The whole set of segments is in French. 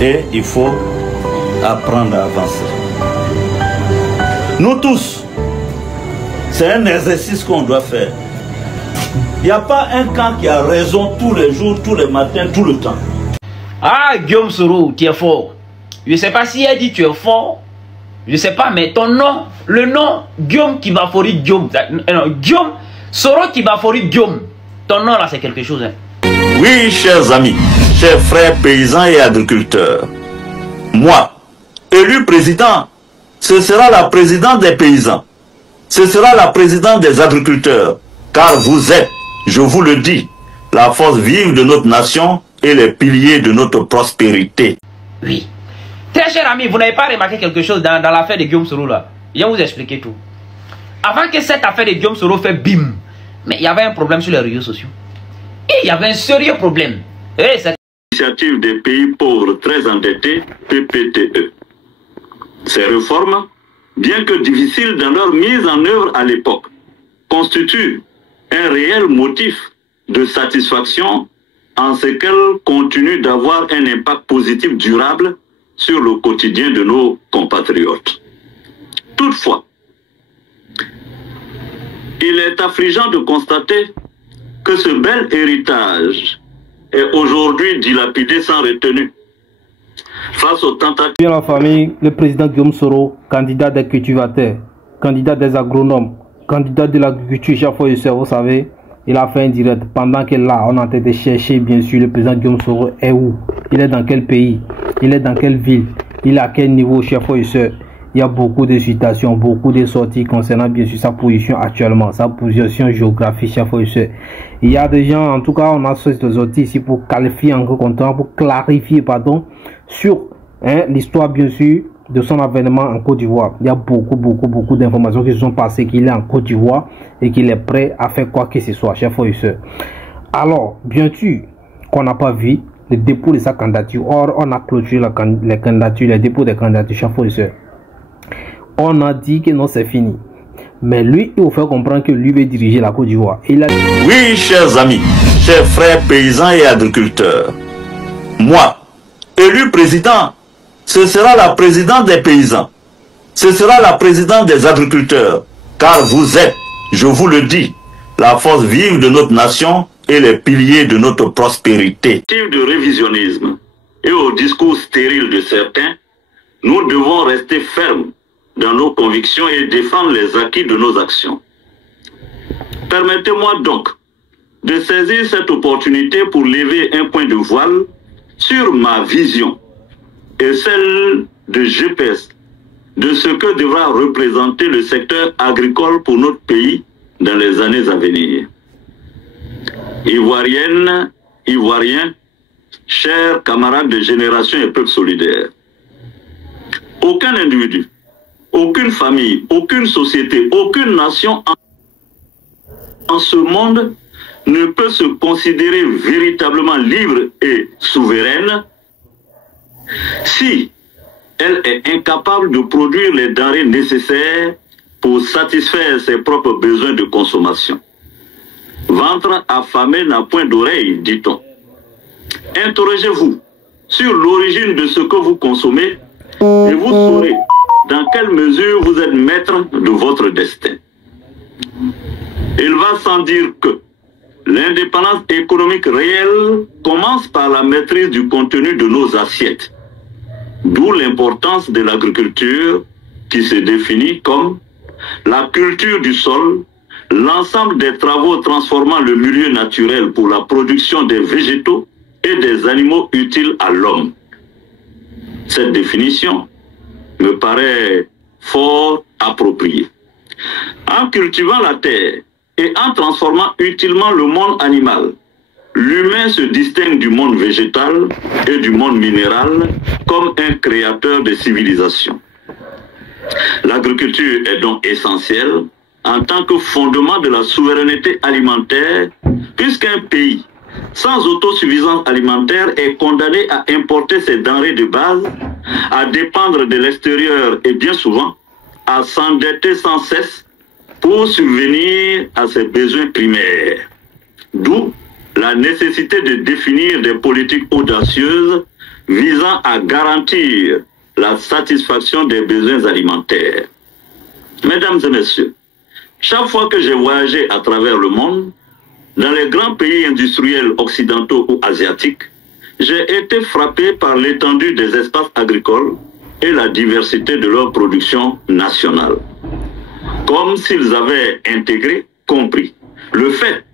Et il faut apprendre à avancer. Nous tous, c'est un exercice qu'on doit faire. Il n'y a pas un camp qui a raison tous les jours, tous les matins, tout le temps. Ah, Guillaume Soro, tu es fort. Je ne sais pas si elle dit tu es fort. Je ne sais pas, mais ton nom, le nom Guillaume Kibafori Guillaume. Non, Guillaume Soro Kibafori Guillaume. Ton nom là, c'est quelque chose. Hein. Oui, chers amis, chers frères paysans et agriculteurs. Moi, élu président, ce sera la présidente des paysans. Ce sera la présidente des agriculteurs. Car vous êtes, je vous le dis, la force vive de notre nation et les piliers de notre prospérité. Oui. Très cher ami, vous n'avez pas remarqué quelque chose dans l'affaire de Guillaume Soro là? Je vais vous expliquer tout. Avant que cette affaire de Guillaume Soro fait bim, mais il y avait un problème sur les réseaux sociaux. Et il y avait un sérieux problème. Et cette initiative des pays pauvres très endettés, PPTE. Ces réformes, bien que difficiles dans leur mise en œuvre à l'époque, constituent un réel motif de satisfaction en ce qu'elles continuent d'avoir un impact positif durable sur le quotidien de nos compatriotes. Toutefois, il est affligeant de constater que ce bel héritage est aujourd'hui dilapidé sans retenue. Face aux tentatives... Bien la famille, le président Guillaume Soro, candidat des cultivateurs, candidat des agronomes, candidat de l'agriculture, chaque fois vous savez, il a fait un direct. Pendant que là, on est en train de chercher, bien sûr, le président Guillaume Soro est où? Il est dans quel pays? Il est dans quelle ville? Il est à quel niveau, chef fournisseur? Il y a beaucoup de citations, beaucoup de sorties concernant bien sûr sa position actuellement, sa position géographique, chef fournisseur. Il y a des gens, en tout cas, on a ces sorties ici pour qualifier en comptant, pour clarifier, pardon, sur l'histoire, bien sûr, de son avènement en Côte d'Ivoire. Il y a beaucoup d'informations qui se sont passées qu'il est en Côte d'Ivoire et qu'il est prêt à faire quoi que ce soit, chef fournisseur. Alors, bien sûr, qu'on n'a pas vu le dépôt de sa candidature. Or, on a clôturé les candidatures, les dépôts des candidatures, chef fournisseur. On a dit que non, c'est fini. Mais lui, il faut faire comprendre que lui veut diriger la Côte d'Ivoire. Oui, chers amis, chers frères paysans et agriculteurs. Moi, élu président, ce sera la présidente des paysans. Ce sera la présidente des agriculteurs. Car vous êtes, je vous le dis, la force vive de notre nation et les piliers de notre prospérité. De révisionnisme et au discours stérile de certains, nous devons rester fermes dans nos convictions et défendre les acquis de nos actions. Permettez-moi donc de saisir cette opportunité pour lever un point de voile sur ma vision et celle de GPS de ce que devra représenter le secteur agricole pour notre pays dans les années à venir. Ivoiriennes, Ivoiriens, chers camarades de Génération et Peuple Solidaire, aucun individu, aucune famille, aucune société, aucune nation en ce monde ne peut se considérer véritablement libre et souveraine si elle est incapable de produire les denrées nécessaires pour satisfaire ses propres besoins de consommation. Ventre affamé n'a point d'oreille, dit-on. Interrogez-vous sur l'origine de ce que vous consommez et vous saurez dans quelle mesure vous êtes maître de votre destin. Il va sans dire que l'indépendance économique réelle commence par la maîtrise du contenu de nos assiettes. D'où l'importance de l'agriculture qui se définit comme la culture du sol, l'ensemble des travaux transformant le milieu naturel pour la production des végétaux et des animaux utiles à l'homme. Cette définition me paraît fort appropriée. En cultivant la terre et en transformant utilement le monde animal, l'humain se distingue du monde végétal et du monde minéral comme un créateur de civilisation. L'agriculture est donc essentielle en tant que fondement de la souveraineté alimentaire, puisqu'un pays sans autosuffisance alimentaire est condamné à importer ses denrées de base, à dépendre de l'extérieur et bien souvent à s'endetter sans cesse pour subvenir à ses besoins primaires. D'où la nécessité de définir des politiques audacieuses visant à garantir la satisfaction des besoins alimentaires. Mesdames et messieurs, chaque fois que j'ai voyagé à travers le monde, dans les grands pays industriels occidentaux ou asiatiques, j'ai été frappé par l'étendue des espaces agricoles et la diversité de leur production nationale. Comme s'ils avaient intégré, compris, le fait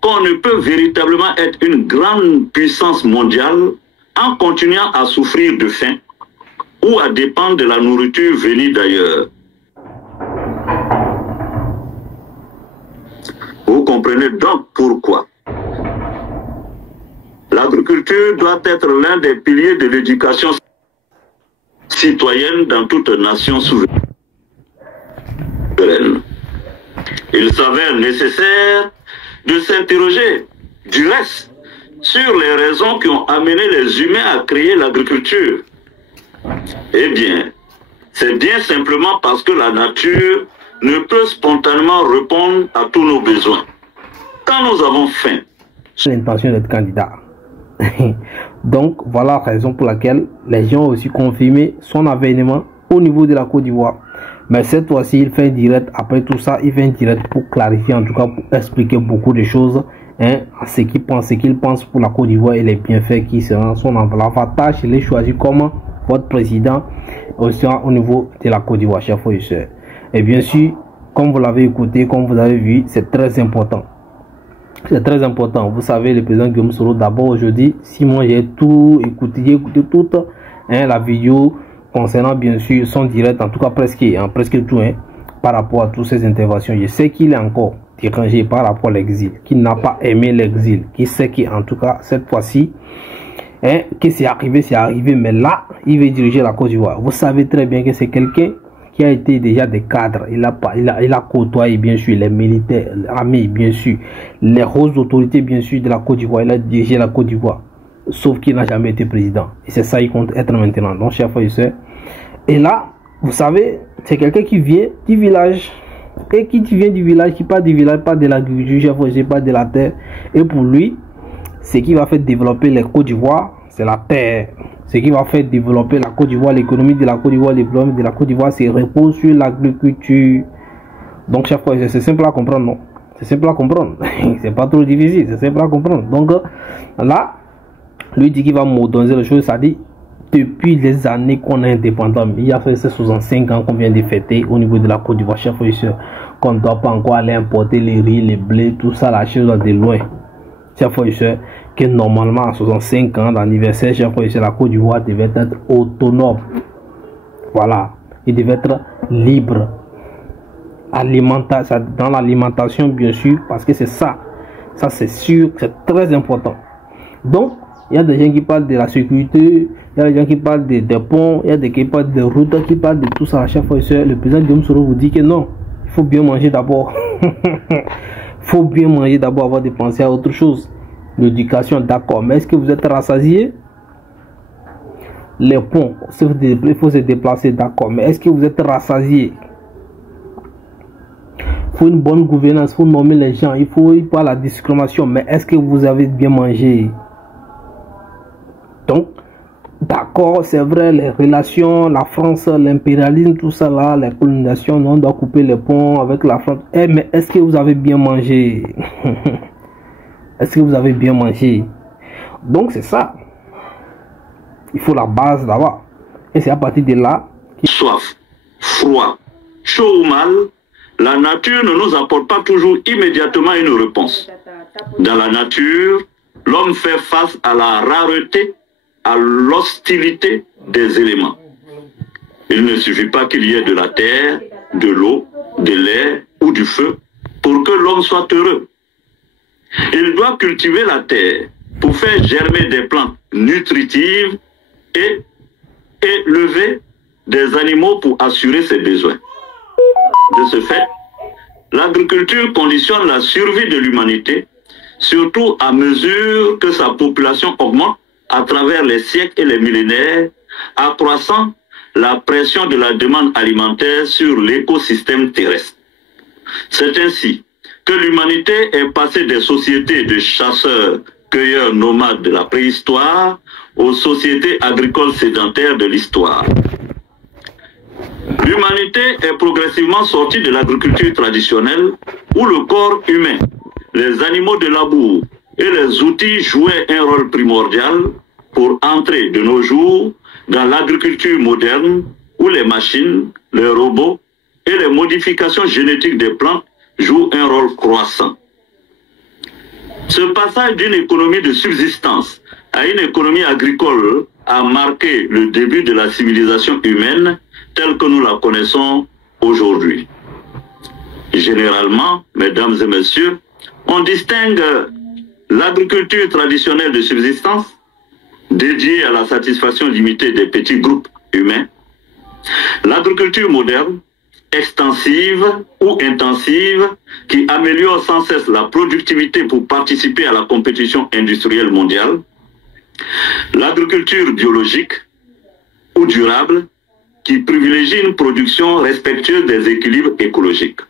qu'on ne peut véritablement être une grande puissance mondiale en continuant à souffrir de faim ou à dépendre de la nourriture venue d'ailleurs. Vous comprenez donc pourquoi l'agriculture doit être l'un des piliers de l'éducation citoyenne dans toute nation souveraine. Il s'avère nécessaire de s'interroger, du reste, sur les raisons qui ont amené les humains à créer l'agriculture. Eh bien, c'est bien simplement parce que la nature ne peut spontanément répondre à tous nos besoins. Quand nous avons faim, l'intention d'être candidat. Donc, voilà la raison pour laquelle les gens ont aussi confirmé son avènement au niveau de la Côte d'Ivoire. Mais cette fois-ci, il fait un direct. Après tout ça, il fait un direct pour clarifier, en tout cas pour expliquer beaucoup de choses, hein, ce qu'il pense pour la Côte d'Ivoire et les bienfaits qui seront son avantage. Il est choisi comme votre président aussi au niveau de la Côte d'Ivoire, chers frères et sœurs. Et bien sûr, comme vous l'avez écouté, comme vous avez vu, c'est très important. C'est très important. Vous savez, le président Guillaume Soro, d'abord aujourd'hui, si moi j'ai tout écouté, toute la vidéo concernant bien sûr son direct, en tout cas presque tout, hein, par rapport à toutes ces interventions. Je sais qu'il est encore dérangé par rapport à l'exil, qu'il n'a pas aimé l'exil, qu'il sait qu'en tout cas cette fois-ci, hein, que c'est arrivé, mais là, il veut diriger la Côte d'Ivoire. Vous savez très bien que c'est quelqu'un qui a été déjà des cadres. Il a côtoyé bien sûr les militaires, l'armée bien sûr, les hautes autorités bien sûr de la Côte d'Ivoire. Il a dirigé la Côte d'Ivoire, sauf qu'il n'a jamais été président. Et c'est ça qu'il compte être maintenant. Donc, chers frères et sœurs, et là, vous savez, c'est quelqu'un qui vient du village. Et qui vient du village, qui part du village, pas de l'agriculture, chers frères et sœurs, pas de la terre. Et pour lui, ce qui va faire développer les Côte d'Ivoire, c'est la terre. Ce qui va faire développer la Côte d'Ivoire, l'économie de la Côte d'Ivoire, le développement de la Côte d'Ivoire, c'est repose sur l'agriculture. Donc, chers frères, c'est simple à comprendre, non? C'est simple à comprendre. C'est pas trop difficile, c'est simple à comprendre. Donc, là, lui dit qu'il va moderniser les choses, ça dit, depuis les années qu'on est indépendant, il y a fait ces 65 ans qu'on vient de fêter au niveau de la Côte d'Ivoire, chers frères et sœurs, qu'on ne doit pas encore aller importer les riz, les blés, tout ça, la chose de loin. Chers frères et sœurs, que normalement à 65 ans d'anniversaire, chers frères et sœurs, la Côte d'Ivoire devait être autonome. Voilà, il devait être libre. Dans l'alimentation, bien sûr, parce que c'est ça. Ça, c'est sûr, c'est très important. Donc, il y a des gens qui parlent de la sécurité, il y a des gens qui parlent des ponts, il y a des gens qui parlent des routes, qui parlent de tout ça. Chers frères et sœurs, le président Guillaume Soro vous dit que non, il faut bien manger d'abord. Il faut bien manger d'abord avant de penser à autre chose. L'éducation, d'accord, mais est-ce que vous êtes rassasié? Les ponts, il faut se déplacer, d'accord, mais est-ce que vous êtes rassasié? Il faut une bonne gouvernance, il faut nommer les gens, il faut pas la discrimination, mais est-ce que vous avez bien mangé? Donc, d'accord, c'est vrai, les relations, la France, l'impérialisme, tout ça là, les colonisations, on doit couper les ponts avec la France. Eh, mais est-ce que vous avez bien mangé? Est-ce que vous avez bien mangé? Donc, c'est ça. Il faut la base d'abord. Et c'est à partir de là... Soif, froid, chaud ou mal, la nature ne nous apporte pas toujours immédiatement une réponse. Dans la nature, l'homme fait face à la rareté, à l'hostilité des éléments. Il ne suffit pas qu'il y ait de la terre, de l'eau, de l'air ou du feu pour que l'homme soit heureux. Il doit cultiver la terre pour faire germer des plantes nutritives et élever des animaux pour assurer ses besoins. De ce fait, l'agriculture conditionne la survie de l'humanité, surtout à mesure que sa population augmente à travers les siècles et les millénaires, accroissant la pression de la demande alimentaire sur l'écosystème terrestre. C'est ainsi que l'humanité est passée des sociétés de chasseurs, cueilleurs nomades de la préhistoire aux sociétés agricoles sédentaires de l'histoire. L'humanité est progressivement sortie de l'agriculture traditionnelle où le corps humain, les animaux de labour et les outils jouaient un rôle primordial pour entrer de nos jours dans l'agriculture moderne où les machines, les robots et les modifications génétiques des plantes jouent un rôle croissant. Ce passage d'une économie de subsistance à une économie agricole a marqué le début de la civilisation humaine telle que nous la connaissons aujourd'hui. Généralement, mesdames et messieurs, on distingue l'agriculture traditionnelle de subsistance, dédiée à la satisfaction limitée des petits groupes humains, l'agriculture moderne, extensive ou intensive, qui améliore sans cesse la productivité pour participer à la compétition industrielle mondiale, l'agriculture biologique ou durable, qui privilégie une production respectueuse des équilibres écologiques.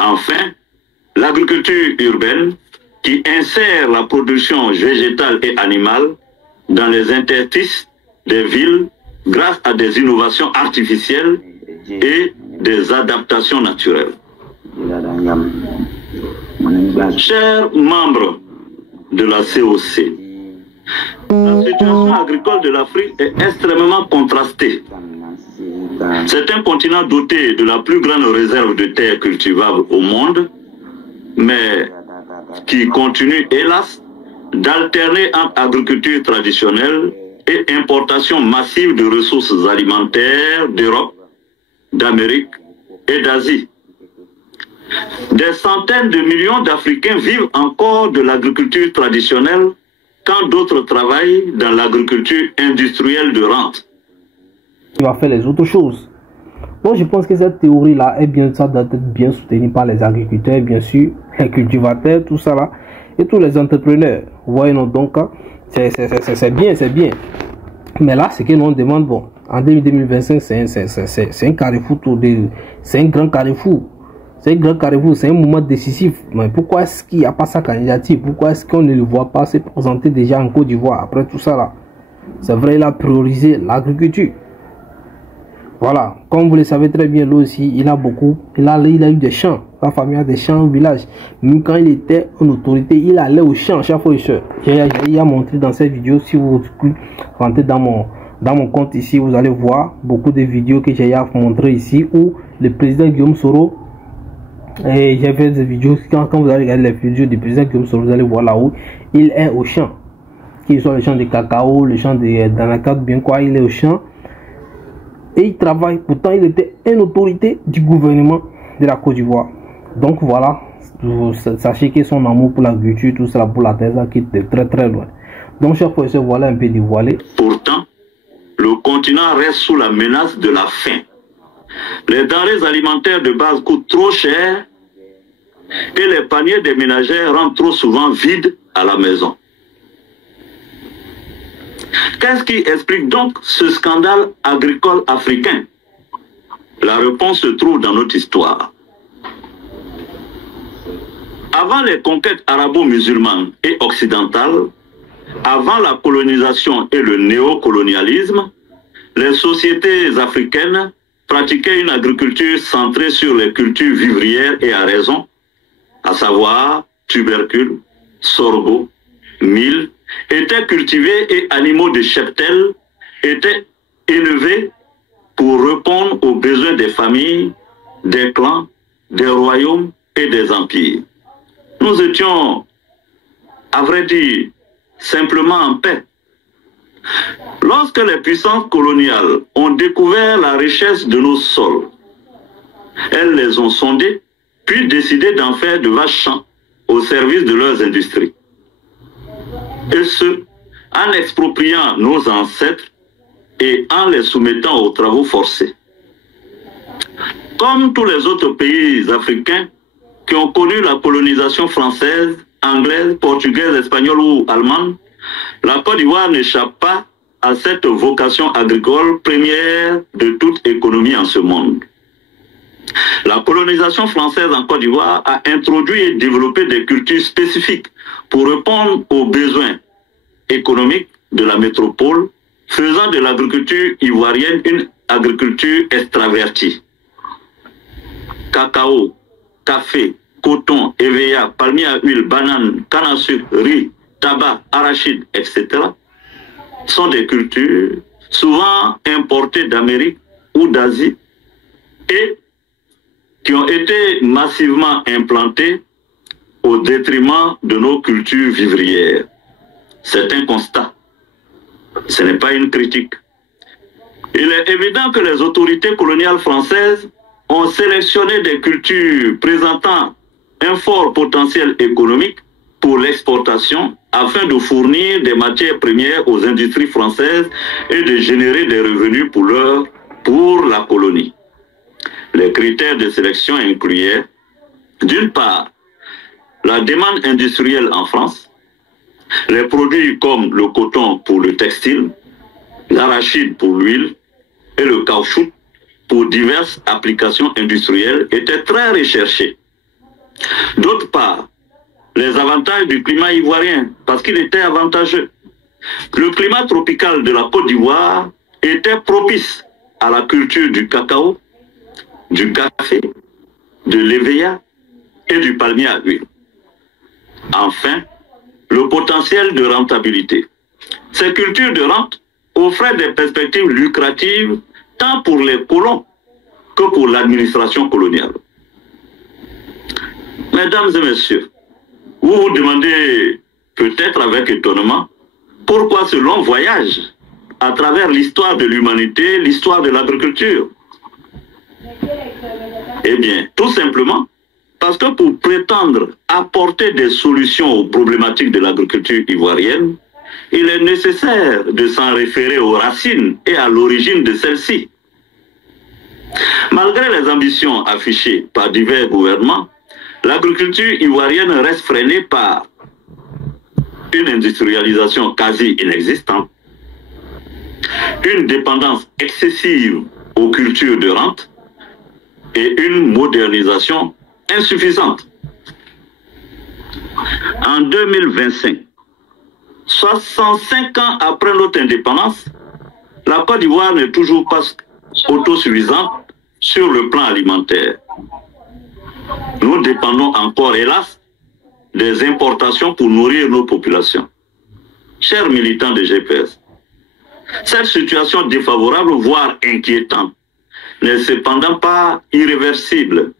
Enfin, l'agriculture urbaine, qui insère la production végétale et animale dans les interstices des villes grâce à des innovations artificielles et des adaptations naturelles. Chers membres de la COC, la situation agricole de l'Afrique est extrêmement contrastée. C'est un continent doté de la plus grande réserve de terres cultivables au monde, mais qui continue, hélas, d'alterner entre agriculture traditionnelle et importation massive de ressources alimentaires d'Europe, d'Amérique et d'Asie. Des centaines de millions d'Africains vivent encore de l'agriculture traditionnelle quand d'autres travaillent dans l'agriculture industrielle de rente. Il va faire les autres choses. Bon, je pense que cette théorie-là est bien, ça doit être bien soutenue par les agriculteurs, bien sûr, les cultivateurs, tout ça là, et tous les entrepreneurs. Vous voyez, non, donc, c'est bien, c'est bien. Mais là, ce que l'on demande, bon, en 2025, c'est un carrefour, c'est un grand carrefour. C'est un grand carrefour, c'est un moment décisif. Mais pourquoi est-ce qu'il n'y a pas sa candidature? Pourquoi est-ce qu'on ne le voit pas se présenter déjà en Côte d'Ivoire après tout ça là? C'est vrai, il a priorisé l'agriculture. Voilà, comme vous le savez très bien, lui aussi, il a eu des champs. Sa famille a des champs au village. Même quand il était en autorité, il allait au champ chaque fois. Il a montré dans cette vidéo. Si vous rentrez dans mon compte ici, vous allez voir beaucoup de vidéos que j'ai montré ici où le président Guillaume Soro, et j'ai fait des vidéos. Quand vous allez regarder les vidéos du président Guillaume Soro, vous allez voir là où il est au champ. Qu'il soit le champ de cacao, le champ de Danaka, bien quoi, il est au champ. Et il travaille, pourtant il était une autorité du gouvernement de la Côte d'Ivoire. Donc voilà, sachez que son amour pour l'agriculture, tout ça pour la terre, ça quitte de très très loin. Donc chaque fois, se voilà un peu dévoilé. Pourtant, le continent reste sous la menace de la faim. Les denrées alimentaires de base coûtent trop cher et les paniers des ménagères rentrent trop souvent vides à la maison. Qu'est-ce qui explique donc ce scandale agricole africain? La réponse se trouve dans notre histoire. Avant les conquêtes arabo-musulmanes et occidentales, avant la colonisation et le néocolonialisme, les sociétés africaines pratiquaient une agriculture centrée sur les cultures vivrières et à raison, à savoir tubercules, sorgho, mil, étaient cultivés et animaux de cheptel étaient élevés pour répondre aux besoins des familles, des clans, des royaumes et des empires. Nous étions, à vrai dire, simplement en paix. Lorsque les puissances coloniales ont découvert la richesse de nos sols, elles les ont sondés, puis décidé d'en faire de vastes champs au service de leurs industries. Et ce, en expropriant nos ancêtres et en les soumettant aux travaux forcés. Comme tous les autres pays africains qui ont connu la colonisation française, anglaise, portugaise, espagnole ou allemande, la Côte d'Ivoire n'échappe pas à cette vocation agricole première de toute économie en ce monde. La colonisation française en Côte d'Ivoire a introduit et développé des cultures spécifiques pour répondre aux besoins économiques de la métropole, faisant de l'agriculture ivoirienne une agriculture extravertie. Cacao, café, coton, EVA, palmier à huile, banane, canne à sucre, riz, tabac, arachide, etc. sont des cultures souvent importées d'Amérique ou d'Asie et qui ont été massivement implantées au détriment de nos cultures vivrières. C'est un constat. Ce n'est pas une critique. Il est évident que les autorités coloniales françaises ont sélectionné des cultures présentant un fort potentiel économique pour l'exportation afin de fournir des matières premières aux industries françaises et de générer des revenus pour la colonie. Les critères de sélection incluaient, d'une part, la demande industrielle en France, les produits comme le coton pour le textile, l'arachide pour l'huile et le caoutchouc pour diverses applications industrielles étaient très recherchés. D'autre part, les avantages du climat ivoirien, parce qu'il était avantageux. Le climat tropical de la Côte d'Ivoire était propice à la culture du cacao, du café, de l'EVA et du palmier à huile. Enfin, le potentiel de rentabilité. Ces cultures de rente offraient des perspectives lucratives tant pour les colons que pour l'administration coloniale. Mesdames et messieurs, vous vous demandez peut-être avec étonnement pourquoi ce long voyage à travers l'histoire de l'humanité, l'histoire de l'agriculture. Eh bien, tout simplement parce que pour prétendre apporter des solutions aux problématiques de l'agriculture ivoirienne, il est nécessaire de s'en référer aux racines et à l'origine de celles-ci. Malgré les ambitions affichées par divers gouvernements, l'agriculture ivoirienne reste freinée par une industrialisation quasi inexistante, une dépendance excessive aux cultures de rente et une modernisation insuffisante. En 2025, 65 ans après notre indépendance, la Côte d'Ivoire n'est toujours pas autosuffisante sur le plan alimentaire. Nous dépendons encore, hélas, des importations pour nourrir nos populations. Chers militants de GPS, cette situation défavorable, voire inquiétante, n'est cependant pas irréversible.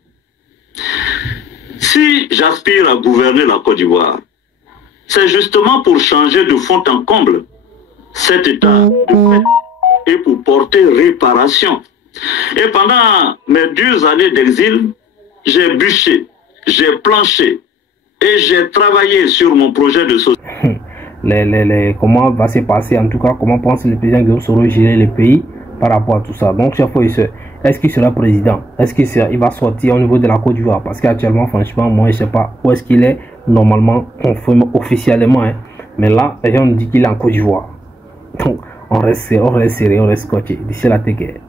Si j'aspire à gouverner la Côte d'Ivoire, c'est justement pour changer de fond en comble cet état de fait et pour porter réparation. Et pendant mes dures années d'exil, j'ai bûché, j'ai planché et j'ai travaillé sur mon projet de société. Comment va se passer, en tout cas, comment pense le président Guillaume Soro gérer le pays par rapport à tout ça. Donc, chers frères et sœurs, est-ce qu'il sera président? Est-ce qu'il va sortir au niveau de la Côte d'Ivoire? Parce qu'actuellement, franchement, moi, je ne sais pas où est-ce qu'il est normalement confirmé officiellement. Hein. Mais là, les gens nous disent qu'il est en Côte d'Ivoire. Donc, on reste serré, on reste scotché. D'ici la guerre.